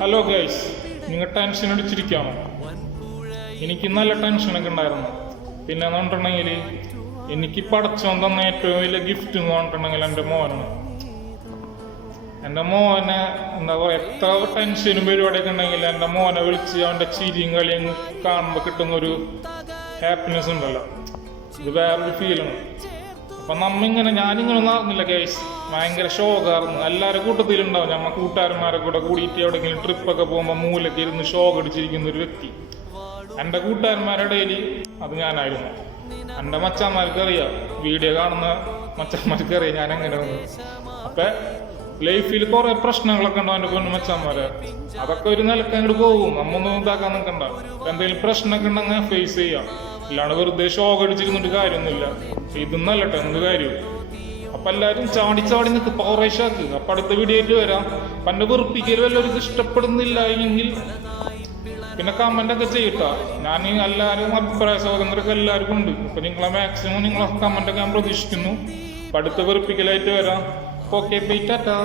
Hello guys, നിങ്ങൾ tension അടിച്ചിരിക്കുകയാണോ? എനിക്ക് നല്ല ടെൻഷനൊക്കെ ഉണ്ടായിരുന്നു. പിന്നെ എന്ന് പറഞ്ഞിട്ടുണ്ടെങ്കിൽ എനിക്ക് പടച്ചോൻ തന്ന ഏറ്റവും വലിയ ഗിഫ്റ്റ് എന്ന് പറഞ്ഞിട്ടുണ്ടെങ്കിൽ എൻ്റെ മോനാണ്. എൻ്റെ മോനെ എന്താ പറയുക, എത്ര ടെൻഷനും പരിപാടിയൊക്കെ ഉണ്ടെങ്കിൽ എൻ്റെ മോനെ വിളിച്ച് അവൻ്റെ ചിരിയും കളിയും കാണുമ്പോൾ കിട്ടുന്നൊരു ഹാപ്പിനെസ് ഉണ്ടല്ലോ, ഇത് വേറൊരു ഫീലാണ്. അപ്പം ഞാനിങ്ങനെ ഒന്നും അറിഞ്ഞില്ല ഗൈസ്, ഭയങ്കര ഷോക്കായിരുന്നു. എല്ലാവരും കൂട്ടത്തിലുണ്ടാവും. ഞമ്മ കൂട്ടുകാരന്മാരെ കൂടെ കൂടിയിട്ട് എവിടെയെങ്കിലും ട്രിപ്പൊക്കെ പോകുമ്പോൾ മൂലൊക്കെ ഇരുന്ന് ഷോക്ക് അടിച്ചിരിക്കുന്ന ഒരു വ്യക്തി എൻ്റെ കൂട്ടുകാരന്മാരുടെ ഇടയിൽ അത് ഞാനായിരുന്നു. എൻ്റെ മച്ചാന്മാർക്ക് അറിയാം, വീഡിയോ കാണുന്ന മച്ചാന്മാർക്ക് അറിയാം ഞാൻ എങ്ങനെ വന്നു. അപ്പം ലൈഫിൽ കുറേ പ്രശ്നങ്ങളൊക്കെ ഉണ്ടാവും എൻ്റെ പൊന്നു മച്ചാന്മാരെ. അതൊക്കെ ഒരു നിലക്ക് അങ്ങോട്ട് പോകും, നമ്മൊന്നും ഇതാക്കാൻ നിൽക്കണ്ട. എന്തെങ്കിലും പ്രശ്നമൊക്കെ ഉണ്ടെങ്കിൽ ഫേസ് ചെയ്യാം, അല്ലാണ്ട് വെറുതെ ഷോക്ക് അടിച്ചിരുന്നിട്ട് കാര്യമൊന്നുമില്ല. ഇതൊന്നല്ലട്ടോ എന്ത് കാര്യവും. അപ്പം എല്ലാവരും ചാടി നിൽക്ക്, പവറേഷാക്ക്. അപ്പം അടുത്ത വീഡിയോ ആയിട്ട് വരാം. പണ്ട് വെറുപ്പിക്കൽ വല്ലവർക്ക് ഇഷ്ടപ്പെടുന്നില്ല എങ്കിൽ പിന്നെ കമൻ്റൊക്കെ ചെയ്യട്ടാ. ഞാൻ എല്ലാവരും അഭിപ്രായ സ്വാതന്ത്ര്യമൊക്കെ എല്ലാവർക്കും ഉണ്ട്. അപ്പം നിങ്ങളെ മാക്സിമം നിങ്ങളെ കമൻ്റൊക്കെ ഞാൻ പ്രതീക്ഷിക്കുന്നു. അപ്പം അടുത്ത വെറുപ്പിക്കലായിട്ട് വരാം. Okay, bye, Tata.